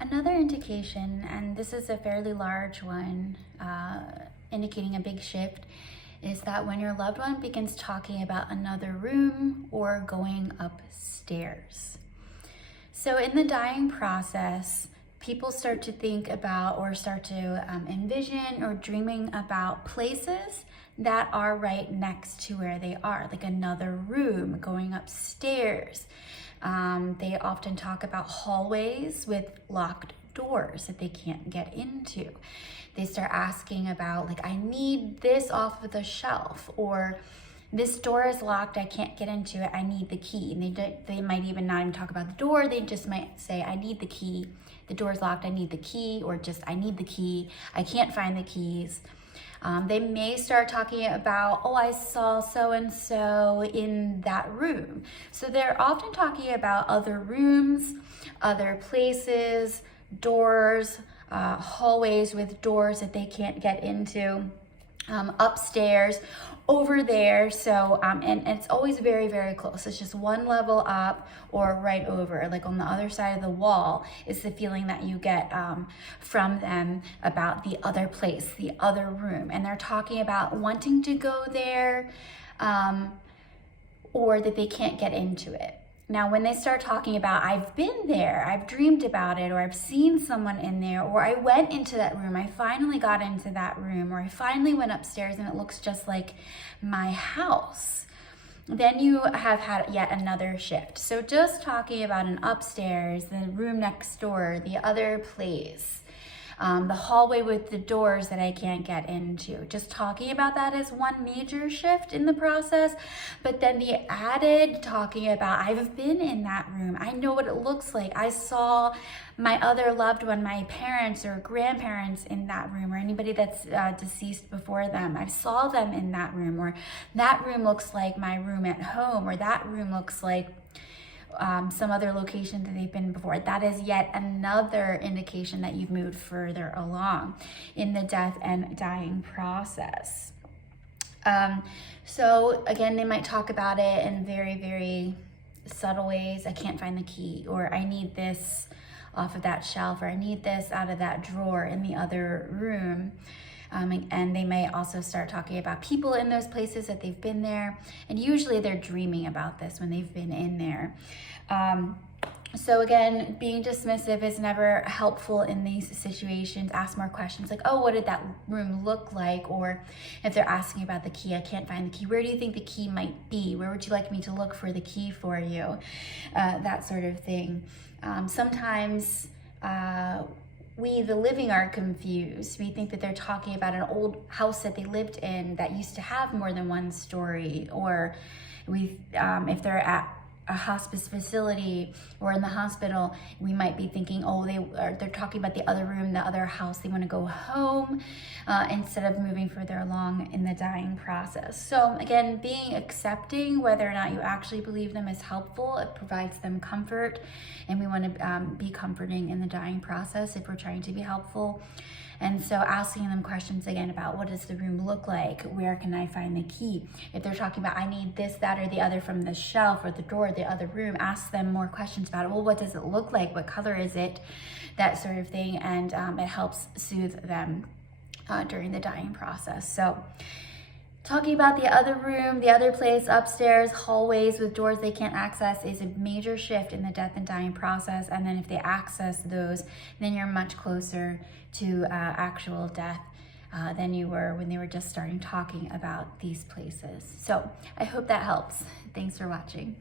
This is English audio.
Another indication, and this is a fairly large one, indicating a big shift, is that when your loved one begins talking about another room or going upstairs. So in the dying process, people start to think about or start to envision or dreaming about places that are right next to where they are, like another room, going upstairs. They often talk about hallways with locked doors that they can't get into. They start asking about, like, I need this off of the shelf, or this door is locked, I can't get into it, I need the key. And they might even not even talk about the door, they just might say, I need the key, the door's locked, I need the key, or just, I need the key, I can't find the keys. They may start talking about, oh, I saw so-and-so in that room. So they're often talking about other rooms, other places, doors, hallways with doors that they can't get into, upstairs, over there. So, and it's always very, very close. It's just one level up or right over, like on the other side of the wall is the feeling that you get from them about the other place, the other room. And they're talking about wanting to go there or that they can't get into it. Now, when they start talking about, I've been there, I've dreamed about it, or I've seen someone in there, or I went into that room, I finally got into that room, or I finally went upstairs and it looks just like my house, then you have had yet another shift. So just talking about an upstairs, the room next door, the other place, the hallway with the doors that I can't get into. Just talking about that is one major shift in the process, but then the added talking about, I've been in that room, I know what it looks like, I saw my other loved one, my parents or grandparents in that room, or anybody that's deceased before them, I saw them in that room, or that room looks like my room at home, or that room looks like some other location that they've been before. That is yet another indication that you've moved further along in the death and dying process. So again, they might talk about it in very, very subtle ways. I can't find the key, or I need this off of that shelf, or I need this out of that drawer in the other room. And they may also start talking about people in those places that they've been there. And usually they're dreaming about this when they've been in there. So again, being dismissive is never helpful in these situations. Ask more questions like, oh, what did that room look like? Or if they're asking about the key, I can't find the key. Where do you think the key might be? Where would you like me to look for the key for you? That sort of thing. Sometimes we, the living, are confused. We think that they're talking about an old house that they lived in that used to have more than one story, or if they're at a hospice facility or in the hospital, we might be thinking, oh, they're talking about the other room, the other house. They want to go home instead of moving further along in the dying process. So again, being accepting whether or not you actually believe them is helpful. It provides them comfort, and we want to be comforting in the dying process if we're trying to be helpful. And so asking them questions again about, what does the room look like? Where can I find the key? If they're talking about, I need this, that, or the other from the shelf or the door, the other room, ask them more questions about it. Well, what does it look like? What color is it? That sort of thing. And it helps soothe them during the dying process. So talking about the other room, the other place, upstairs, hallways with doors they can't access is a major shift in the death and dying process. And then if they access those, then you're much closer to actual death than you were when they were just starting talking about these places. So I hope that helps. Thanks for watching.